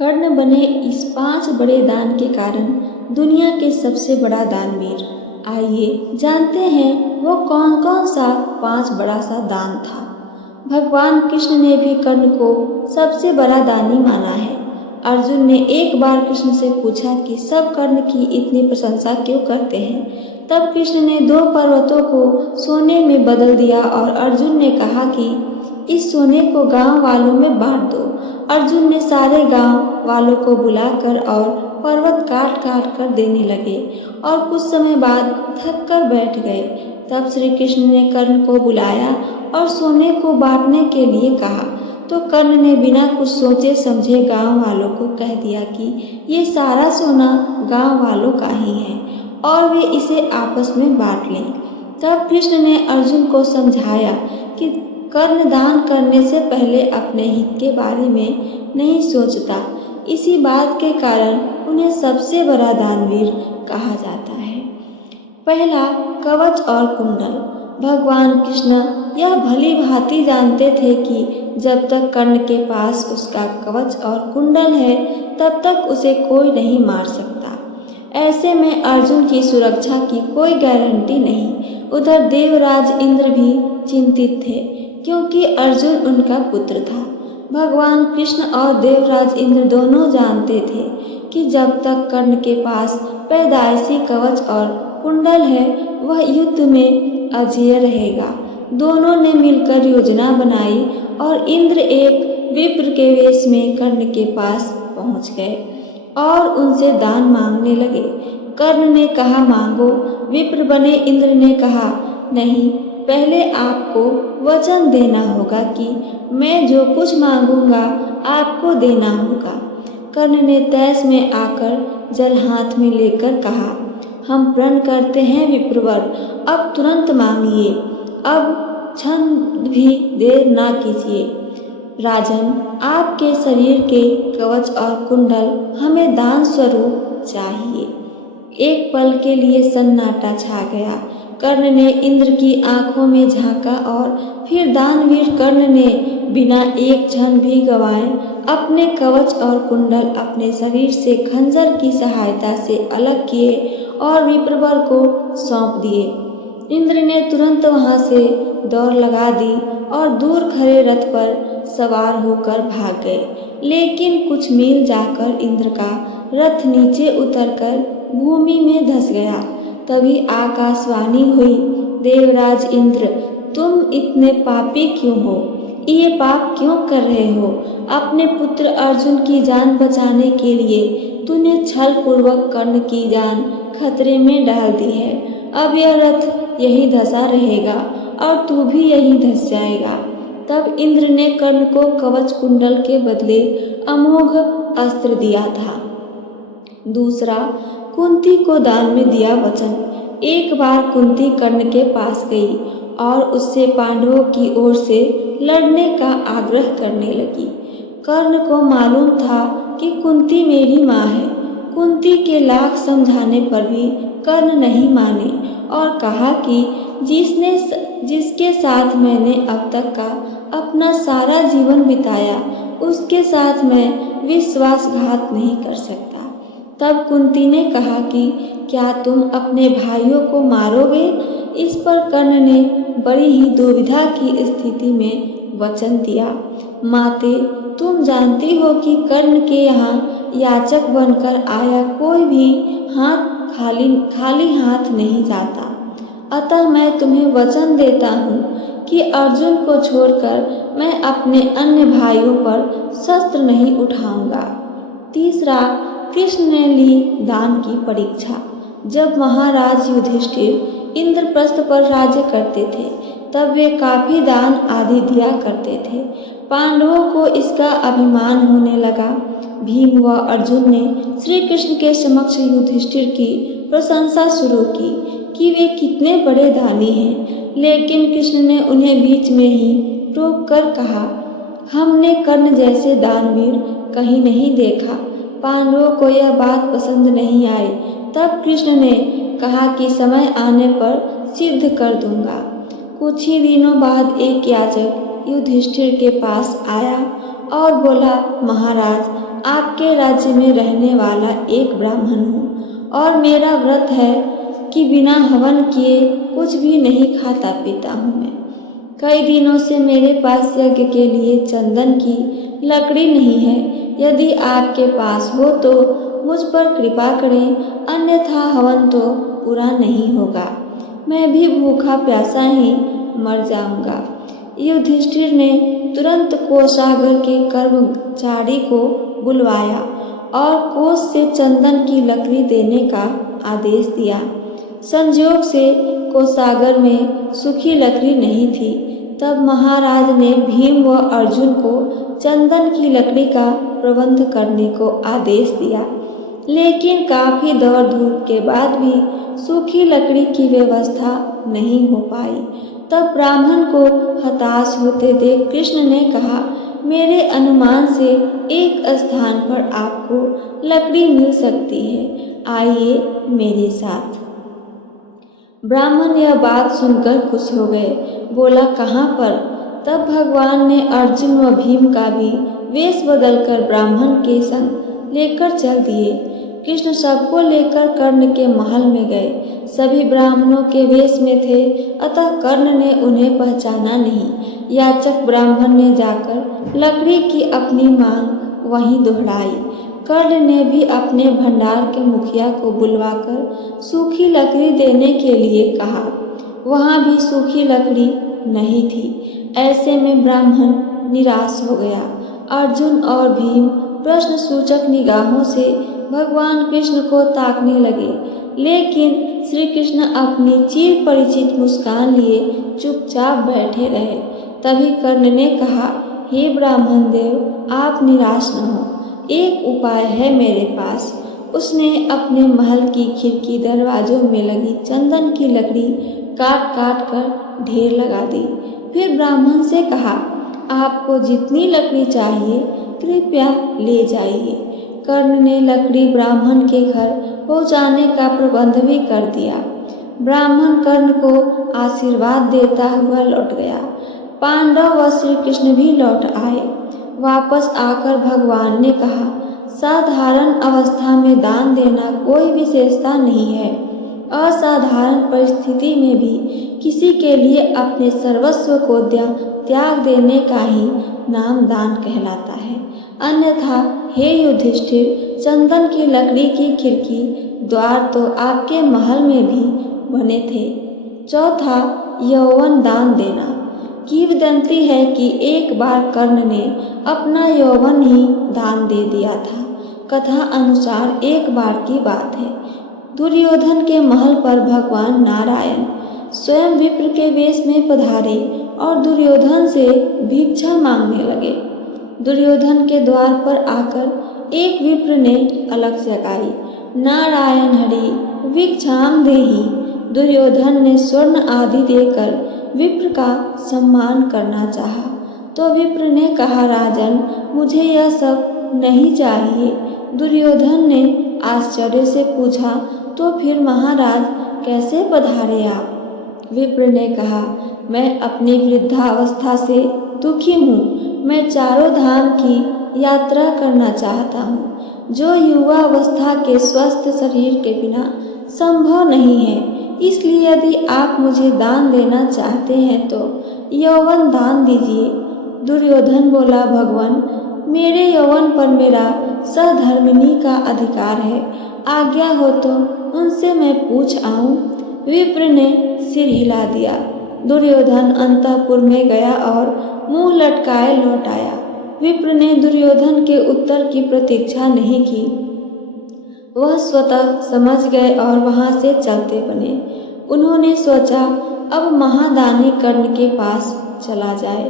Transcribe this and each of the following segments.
कर्ण बने इस 5 बड़े दान के कारण दुनिया के सबसे बड़ा दानवीर। आइए जानते हैं वो कौन कौन सा 5 बड़ा सा दान था। भगवान कृष्ण ने भी कर्ण को सबसे बड़ा दानी माना है। अर्जुन ने एक बार कृष्ण से पूछा कि सब कर्ण की इतनी प्रशंसा क्यों करते हैं। तब कृष्ण ने 2 पर्वतों को सोने में बदल दिया और अर्जुन ने कहा कि इस सोने को गांव वालों में बांट दो। अर्जुन ने सारे गांव वालों को बुलाकर और पर्वत काट काट कर देने लगे और कुछ समय बाद थक कर बैठ गए। तब श्री कृष्ण ने कर्ण को बुलाया और सोने को बांटने के लिए कहा तो कर्ण ने बिना कुछ सोचे समझे गांव वालों को कह दिया कि ये सारा सोना गांव वालों का ही है और वे इसे आपस में बांट लें। तब कृष्ण ने अर्जुन को समझाया कि कर्ण दान करने से पहले अपने हित के बारे में नहीं सोचता। इसी बात के कारण उन्हें सबसे बड़ा दानवीर कहा जाता है। पहला, कवच और कुंडल। भगवान कृष्ण यह भली भांति जानते थे कि जब तक कर्ण के पास उसका कवच और कुंडल है तब तक उसे कोई नहीं मार सकता। ऐसे में अर्जुन की सुरक्षा की कोई गारंटी नहीं। उधर देवराज इंद्र भी चिंतित थे क्योंकि अर्जुन उनका पुत्र था। भगवान कृष्ण और देवराज इंद्र दोनों जानते थे कि जब तक कर्ण के पास पैदाइशी कवच और कुंडल है वह युद्ध में अजेय रहेगा। दोनों ने मिलकर योजना बनाई और इंद्र एक विप्र के वेश में कर्ण के पास पहुंच गए और उनसे दान मांगने लगे। कर्ण ने कहा मांगो। विप्र बने इंद्र ने कहा नहीं, पहले आपको वचन देना होगा कि मैं जो कुछ मांगूंगा आपको देना होगा। कर्ण ने तैस में आकर जल हाथ में लेकर कहा हम प्रण करते हैं विप्रवर, अब तुरंत मांगिए, अब क्षण भी देर ना कीजिए। राजन, आपके शरीर के कवच और कुंडल हमें दान स्वरूप चाहिए। एक पल के लिए सन्नाटा छा गया। कर्ण ने इंद्र की आंखों में झांका और फिर दानवीर कर्ण ने बिना एक क्षण भी गंवाए अपने कवच और कुंडल अपने शरीर से खंजर की सहायता से अलग किए और विप्रवर को सौंप दिए। इंद्र ने तुरंत वहां से दौड़ लगा दी और दूर खड़े रथ पर सवार होकर भाग गए। लेकिन कुछ मील जाकर इंद्र का रथ नीचे उतरकर भूमि में धंस गया। तभी आकाशवाणी हुई, देवराज इंद्र, तुम इतने पापी क्यों हो? ये पाप क्यों कर रहे हो? अपने पुत्र अर्जुन की जान बचाने के लिए तूने छल पूर्वक कर्ण की जान खतरे में डाल दी है। अब यह रथ यही धंसा रहेगा और तू भी यही धंस जाएगा। तब इंद्र ने कर्ण को कवच कुंडल के बदले अमोघ अस्त्र दिया था। दूसरा, कुंती को दान में दिया वचन। एक बार कुंती कर्ण के पास गई और उससे पांडवों की ओर से लड़ने का आग्रह करने लगी। कर्ण को मालूम था कि कुंती मेरी माँ है। कुंती के लाख समझाने पर भी कर्ण नहीं माने और कहा कि जिसके साथ मैंने अब तक का अपना सारा जीवन बिताया उसके साथ मैं विश्वासघात नहीं कर सकता। तब कुंती ने कहा कि क्या तुम अपने भाइयों को मारोगे? इस पर कर्ण ने बड़ी ही दुविधा की स्थिति में वचन दिया, माते, तुम जानती हो कि कर्ण के यहाँ याचक बनकर आया कोई भी खाली हाथ नहीं जाता। अतः मैं तुम्हें वचन देता हूँ कि अर्जुन को छोड़कर मैं अपने अन्य भाइयों पर शस्त्र नहीं उठाऊंगा। तीसरा, कृष्ण ने ली दान की परीक्षा। जब महाराज युधिष्ठिर इंद्रप्रस्थ पर राज्य करते थे तब वे काफी दान आदि दिया करते थे। पांडवों को इसका अभिमान होने लगा। भीम व अर्जुन ने श्री कृष्ण के समक्ष युधिष्ठिर की प्रशंसा शुरू की कि वे कितने बड़े दानी हैं। लेकिन कृष्ण ने उन्हें बीच में ही रोक कर कहा, हमने कर्ण जैसे दानवीर कहीं नहीं देखा। पांडवों को यह बात पसंद नहीं आई। तब कृष्ण ने कहा कि समय आने पर सिद्ध कर दूंगा। कुछ ही दिनों बाद एक याचक युधिष्ठिर के पास आया और बोला, महाराज, आपके राज्य में रहने वाला एक ब्राह्मण हूँ और मेरा व्रत है कि बिना हवन किए कुछ भी नहीं खाता पीता हूँ मैं। कई दिनों से मेरे पास यज्ञ के लिए चंदन की लकड़ी नहीं है। यदि आपके पास हो तो मुझ पर कृपा करें, अन्यथा हवन तो पूरा नहीं होगा। मैं भी भूखा प्यासा ही मर जाऊंगा। युधिष्ठिर ने तुरंत कोषागर के कर्मचारी को बुलवाया और कोष से चंदन की लकड़ी देने का आदेश दिया। संयोग से कोषागर में सूखी लकड़ी नहीं थी। तब महाराज ने भीम व अर्जुन को चंदन की लकड़ी का प्रबंध करने को आदेश दिया, लेकिन काफी दौड़ धूप के बाद भी सूखी लकड़ी की व्यवस्था नहीं हो पाई। तब ब्राह्मण को हताश होते देख कृष्ण ने कहा, मेरे अनुमान से एक स्थान पर आपको लकड़ी मिल सकती है, आइए मेरे साथ। ब्राह्मण यह बात सुनकर खुश हो गए, बोला कहाँ पर? तब भगवान ने अर्जुन व भीम का भी वेश बदलकर ब्राह्मण के संग लेकर चल दिए। कृष्ण सबको लेकर कर्ण के महल में गए। सभी ब्राह्मणों के वेश में थे, अतः कर्ण ने उन्हें पहचाना नहीं। याचक ब्राह्मण ने जाकर लकड़ी की अपनी मांग वहीं दोहराई। कर्ण ने भी अपने भंडार के मुखिया को बुलवाकर सूखी लकड़ी देने के लिए कहा। वहाँ भी सूखी लकड़ी नहीं थी। ऐसे में ब्राह्मण निराश हो गया। अर्जुन और भीम प्रश्न सूचक निगाहों से भगवान कृष्ण को ताकने लगे, लेकिन श्री कृष्ण अपनी चिर परिचित मुस्कान लिए चुपचाप बैठे रहे। तभी कर्ण ने कहा, हे ब्राह्मण देव, आप निराश न हो, एक उपाय है मेरे पास। उसने अपने महल की खिड़की दरवाजों में लगी चंदन की लकड़ी काट काट कर ढेर लगा दी। फिर ब्राह्मण से कहा, आपको जितनी लकड़ी चाहिए कृपया ले जाइए। कर्ण ने लकड़ी ब्राह्मण के घर पहुंचाने का प्रबंध भी कर दिया। ब्राह्मण कर्ण को आशीर्वाद देता हुआ लौट गया। पांडव व श्री कृष्ण भी लौट आए। वापस आकर भगवान ने कहा, साधारण अवस्था में दान देना कोई विशेषता नहीं है। असाधारण परिस्थिति में भी किसी के लिए अपने सर्वस्व को त्याग देने का ही नाम दान कहलाता है। अन्यथा हे युधिष्ठिर, चंदन की लकड़ी की खिड़की द्वार तो आपके महल में भी बने थे। चौथा, यौवन दान देना। किंवदंती है कि एक बार कर्ण ने अपना यौवन ही दान दे दिया था। कथा अनुसार एक बार की बात है, दुर्योधन के महल पर भगवान नारायण स्वयं विप्र के वेश में पधारे और दुर्योधन से भिक्षा मांगने लगे। दुर्योधन के द्वार पर आकर एक विप्र ने अलग जगाई, नारायण हरि भिक्षाम देहि। दुर्योधन ने स्वर्ण आदि देकर विप्र का सम्मान करना चाहा, तो विप्र ने कहा, राजन मुझे यह सब नहीं चाहिए। दुर्योधन ने आश्चर्य से पूछा, तो फिर महाराज कैसे पधारे आप? विप्र ने कहा, मैं अपनी वृद्धावस्था से दुखी हूँ। मैं चारों धाम की यात्रा करना चाहता हूँ, जो युवा अवस्था के स्वस्थ शरीर के बिना संभव नहीं है। इसलिए यदि आप मुझे दान देना चाहते हैं तो यौवन दान दीजिए। दुर्योधन बोला, भगवान मेरे यौवन पर मेरा सहधर्मिणी का अधिकार है, आज्ञा हो तो उनसे मैं पूछ आऊं। विप्र ने सिर हिला दिया। दुर्योधन अंतःपुर में गया और मुंह लटकाए लौट आया। विप्र ने दुर्योधन के उत्तर की प्रतीक्षा नहीं की, वह स्वतः समझ गए और वहां से चलते बने। उन्होंने सोचा अब महादानी कर्ण के पास चला जाए।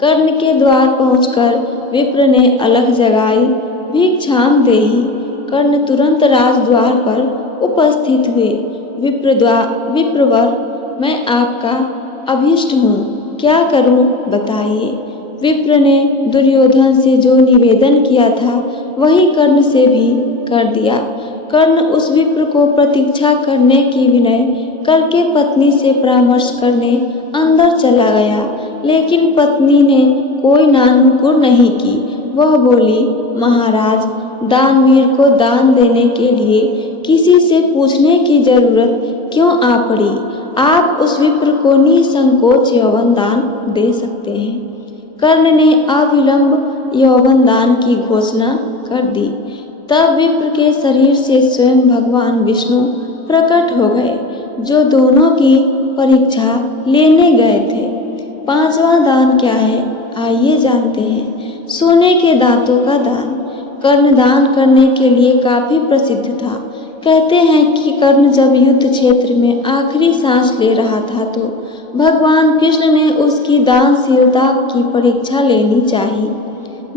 कर्ण के द्वार पहुंचकर विप्र ने अलख जगाई, भिक्षाम देहि। कर्ण तुरंत राजद्वार पर उपस्थित हुए। विप्रवर, मैं आपका अभीष्ट हूँ, क्या करूँ बताइए। विप्र ने दुर्योधन से जो निवेदन किया था वही कर्ण से भी कर दिया। कर्ण उस विप्र को प्रतीक्षा करने की विनय करके पत्नी से परामर्श करने अंदर चला गया, लेकिन पत्नी ने कोई नानुकुर नहीं की। वह बोली, महाराज दानवीर को दान देने के लिए किसी से पूछने की जरूरत क्यों आ पड़ी? आप उस विप्र को निसंकोच यौवन दान दे सकते हैं। कर्ण ने अविलंब यौवन दान की घोषणा कर दी। तब विप्र के शरीर से स्वयं भगवान विष्णु प्रकट हो गए, जो दोनों की परीक्षा लेने गए थे। पांचवा दान क्या है, आइए जानते हैं। सोने के दांतों का दान। कर्ण दान करने के लिए काफी प्रसिद्ध था। कहते हैं कि कर्ण जब युद्ध क्षेत्र में आखिरी सांस ले रहा था तो भगवान कृष्ण ने उसकी दानशीलता की परीक्षा लेनी चाहिए।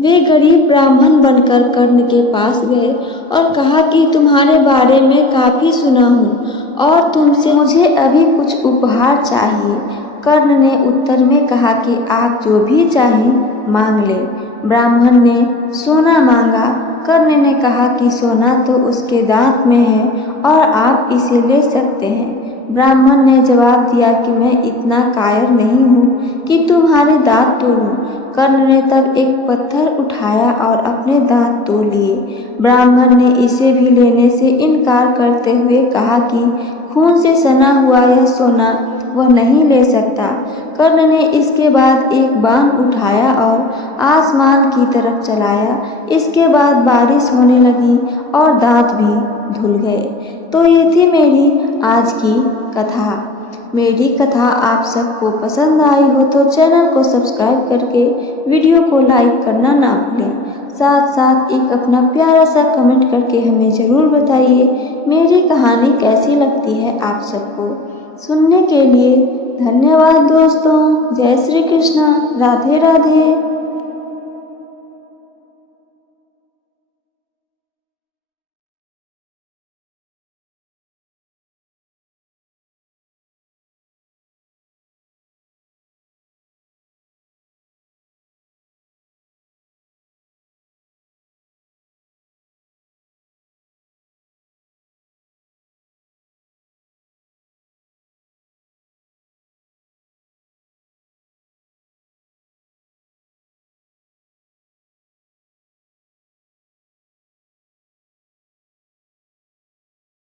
वे गरीब ब्राह्मण बनकर कर्ण के पास गए और कहा कि तुम्हारे बारे में काफी सुना हूँ और तुमसे मुझे अभी कुछ उपहार चाहिए। कर्ण ने उत्तर में कहा कि आप जो भी चाहें मांग ले। ब्राह्मण ने सोना मांगा। कर्ण ने कहा कि सोना तो उसके दांत में है और आप इसे ले सकते हैं। ब्राह्मण ने जवाब दिया कि मैं इतना कायर नहीं हूँ कि तुम्हारे दांत तोड़ूं। कर्ण ने तब एक पत्थर उठाया और अपने दांत तोड़ लिए। ब्राह्मण ने इसे भी लेने से इनकार करते हुए कहा कि खून से सना हुआ यह सोना वह नहीं ले सकता। कर्ण ने इसके बाद एक बाण उठाया और आसमान की तरफ चलाया। इसके बाद बारिश होने लगी और दांत भी धुल गए। तो ये थी मेरी आज की कथा। मेरी कथा आप सबको पसंद आई हो तो चैनल को सब्सक्राइब करके वीडियो को लाइक करना ना भूलें। साथ साथ एक अपना प्यारा सा कमेंट करके हमें ज़रूर बताइए मेरी कहानी कैसी लगती है आप सबको। सुनने के लिए धन्यवाद दोस्तों। जय श्री कृष्णा। राधे राधे।